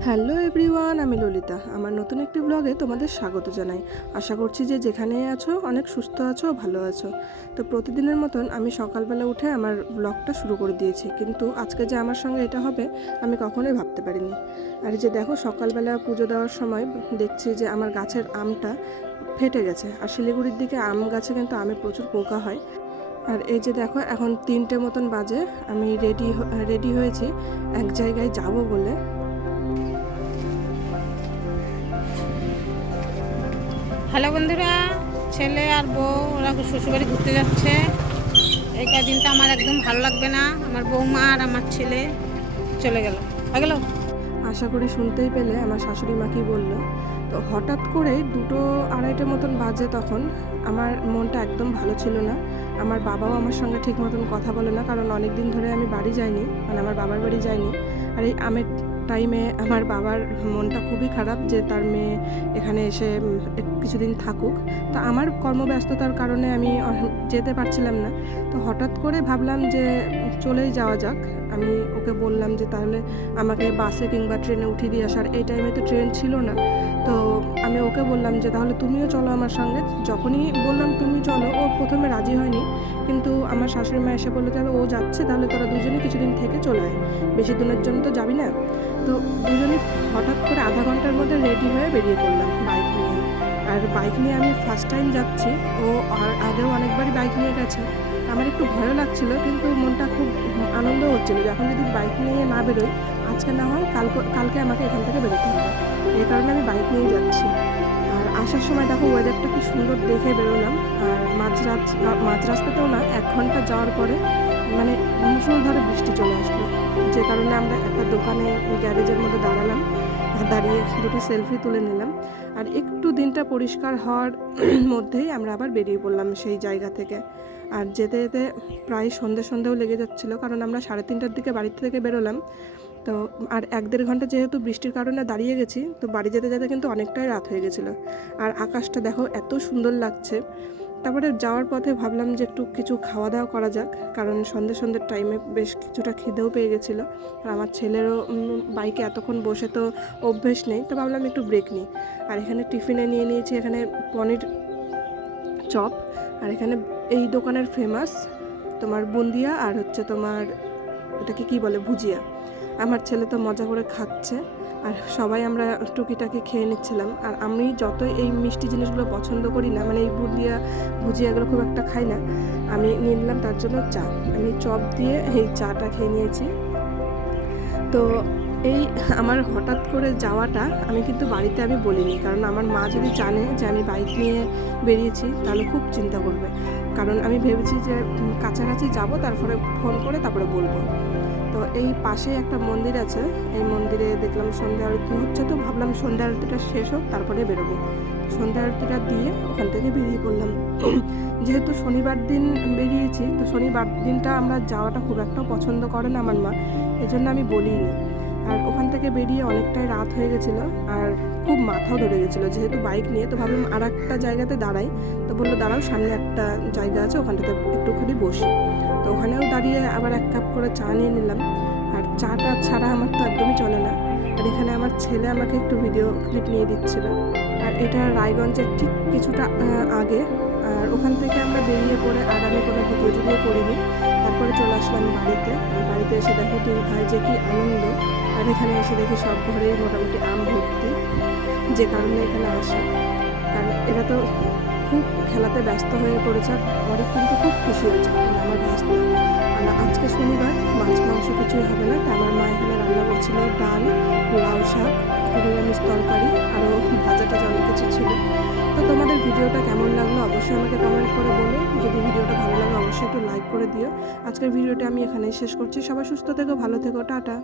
Hello everyone, আমি ললিতা। আমার নতুন একটি ব্লগে তোমাদের স্বাগত জানাই। আশা করছি যে যেখানে আছো অনেক সুস্থ আছো, ভালো আছো। তো প্রতিদিনের মতন আমি সকালবেলা উঠে আমার ব্লগটা শুরু করে দিয়েছি, কিন্তু আজকে যে আমার সঙ্গে এটা হবে আমি কখনোই ভাবতে পারিনি। আর এই যে দেখো, সকালবেলা পুজো দেওয়ার সময় দেখছি যে আমার গাছের আমটা ফেটে গেছে। আর শিলিগুড়ির দিকে আম গাছে কিন্তু আমের প্রচুর পোকা হয়। আর এই যে দেখো, এখন 3টে মতন বাজে, আমি রেডি হয়েছি এক জায়গায় যাব বলে। হ্যালো বন্ধুরা, ছেলে আর বউ ওরা শ্বশুরবাড়ি ঘুরতে যাচ্ছে। এই কদিনটা আমার একদম ভালো লাগবে না। আমার বৌমা আর আমার ছেলে চলে গেল। আশা করি শুনতেই পেলে আমার শাশুড়ি মা কি বললো। তো হঠাৎ করে 2-2:30 মতন বাজে, তখন আমার মনটা একদম ভালো ছিল না। আমার বাবাও আমার সঙ্গে ঠিক মতন কথা বলে না, কারণ অনেক দিন ধরে আমি বাড়ি যাইনি, মানে আমার বাবার বাড়ি যাইনি। আর এই আমের টাইমে আমার বাবার মনটা খুবই খারাপ যে তার মেয়ে এখানে এসে কিছুদিন থাকুক। তো আমার কর্মব্যস্ততার কারণে আমি যেতে পারছিলাম না। তো হঠাৎ করে ভাবলাম যে চলেই যাওয়া যাক। আমি ওকে বললাম যে তাহলে আমাকে বাসে কিংবা ট্রেনে উঠিয়ে দিয়ে আসার। এই টাইমে তো ট্রেন ছিল না। তো আমি ওকে বললাম যে তাহলে তুমিও চলো আমার সঙ্গে। যখনই বললাম তুমি চলো, ও প্রথমে রাজি হয়নি, কিন্তু আমার শাশুড়ি মা এসে বললো তাহলে ও যাচ্ছে, তাহলে তোরা দুজনে কিছুদিন থেকে চলে আয়, বেশি দিনের জন্য তো যাবি না। তো দুজনে হঠাৎ করে আধা ঘন্টার মধ্যে রেডি হয়ে বেরিয়ে পড়লাম বাইক নিয়ে। আর বাইক নিয়ে আমি ফার্স্ট টাইম যাচ্ছি। ও আগেও অনেকবারই বাইক নিয়ে গেছে। আমার একটু ভয়ও লাগছিল, কিন্তু মনটা খুব আনন্দ হচ্ছিল যে এখন যদি বাইক নিয়ে না বেরোই, আজকে না হয় কালকে আমাকে এখান থেকে বেরোতে হবে। এই কারণে আমি বাইক নিয়ে যাচ্ছি। আর আসার সময় দেখো ওয়েদারটা কি সুন্দর দেখে বেরোলাম। আর মাঝ রাস্তাতেও না, 1 ঘন্টা যাওয়ার পরে মানে মুষলধারে বৃষ্টি চলে আসলো, যে কারণে আমরা একটা দোকানে গ্যারেজের মধ্যে দাঁড়ালাম। দাঁড়িয়ে দুটো সেলফি তুলে নিলাম। আর একটু দিনটা পরিষ্কার হওয়ার মধ্যেই আমরা আবার বেরিয়ে পড়লাম সেই জায়গা থেকে। আর যেতে যেতে প্রায় সন্ধেও লেগে যাচ্ছিলো, কারণ আমরা 3:30টার দিকে বাড়ি থেকে বেরোলাম। তো আর 1-1.5 ঘন্টা যেহেতু বৃষ্টির কারণে দাঁড়িয়ে গেছি, তো বাড়ি যেতে যেতে কিন্তু অনেকটাই রাত হয়ে গেছিলো। আর আকাশটা দেখো এত সুন্দর লাগছে। তারপরে যাওয়ার পথে ভাবলাম যে একটু কিছু খাওয়া দাওয়া করা যাক, কারণ সন্ধ্যের টাইমে বেশ কিছুটা খিদেও পেয়ে গেছিলো। আর আমার ছেলেরও বাইকে এতক্ষণ বসে তো অভ্যেস নেই, তো ভাবলাম একটু ব্রেক নিই। আর এখানে টিফিনে নিয়ে নিয়েছি এখানে পনির চপ। আর এখানে এই দোকানের ফেমাস তোমার বুন্দিয়া, আর হচ্ছে তোমার এটাকে কি বলে, ভুজিয়া। আমার ছেলে তো মজা করে খাচ্ছে, আর সবাই আমরা টুকিটাকি খেয়ে নিচ্ছিলাম। আর আমি যতই এই মিষ্টি জিনিসগুলো পছন্দ করি না, মানে এই বুন্দিয়া ভুজিয়াগুলো খুব একটা খাই না, আমি নিয়ে নিলাম তার জন্য চা। আমি চপ দিয়ে এই চাটা খেয়ে নিয়েছি। তো এই আমার হঠাৎ করে যাওয়াটা আমি কিন্তু বাড়িতে আমি বলিনি, কারণ আমার মা যদি জানে যে আমি বাইক নিয়ে বেরিয়েছি তাহলে খুব চিন্তা করবে। কারণ আমি ভেবেছি যে কাছাকাছি যাব, তারপরে ফোন করে তারপরে বলবো। তো এই পাশে একটা মন্দির আছে, এই মন্দিরে দেখলাম সন্ধ্যা আরতি হচ্ছে, তো ভাবলাম সন্ধ্যা আরতিটা শেষ হোক তারপরে বেরোবো। সন্ধ্যা আরতিটা দিয়ে ওখান থেকে বেরিয়ে পড়লাম। যেহেতু শনিবার দিন বেরিয়েছি, তো শনিবার দিনটা আমরা যাওয়াটা খুব একটা পছন্দ করে না আমার মা, এজন্য আমি বলিনি। আর ওখান থেকে বেরিয়ে অনেকটাই রাত হয়ে গেছিলো, আর খুব মাথাও ধরে গেছিলো যেহেতু বাইক নিয়ে। তো ভাবলাম আর একটা জায়গাতে দাঁড়াই। তো বললো দাঁড়াও, সামনে একটা জায়গা আছে, ওখানটাতে একটুখানি বসি। তো ওখানেও দাঁড়িয়ে আবার 1 কাপ করে চা নিয়ে নিলাম। আর চাটা ছাড়া আমার তো একদমই চলে না। আর এখানে আমার ছেলে আমাকে একটু ভিডিও ক্লিপ নিয়ে দিচ্ছিল। আর এটা রায়গঞ্জের ঠিক কিছুটা আগে। আর ওখান থেকে আমরা বেরিয়ে পড়ে আর আমি কোনো ভিডিও করিনি। তারপরে চলে আসলাম বাড়িতে। বাড়িতে এসে দেখো 2 ভাই যে কি আনন্দ। আর এখানে এসে দেখি সব ঘরেই মোটামুটি আম ভর্তি, যে কারণে এখানে আসা। আর এরা তো খুব খেলাতে ব্যস্ত হয়ে পড়েছে। অনেক কিন্তু খুব খুশি হয়েছে আমার ভাস্তা। আর আজকে শনিবার, মাছ মাংস কিছুই হবে না, তাই আমার মা এখানে রান্না করছিল ডাল, লাউ শাক, নিরামিষ তরকারি, আরও ভাজাটা অনেক কিছু ছিল। তো তোমাদের ভিডিওটা কেমন লাগলো অবশ্যই আমাকে কমেন্ট করে বলো। যদি ভিডিওটা ভালো লাগে অবশ্যই একটু লাইক করে দিও। আজকের ভিডিওটা আমি এখানেই শেষ করছি। সবাই সুস্থ থেকো, ভালো থেকো, টাটা।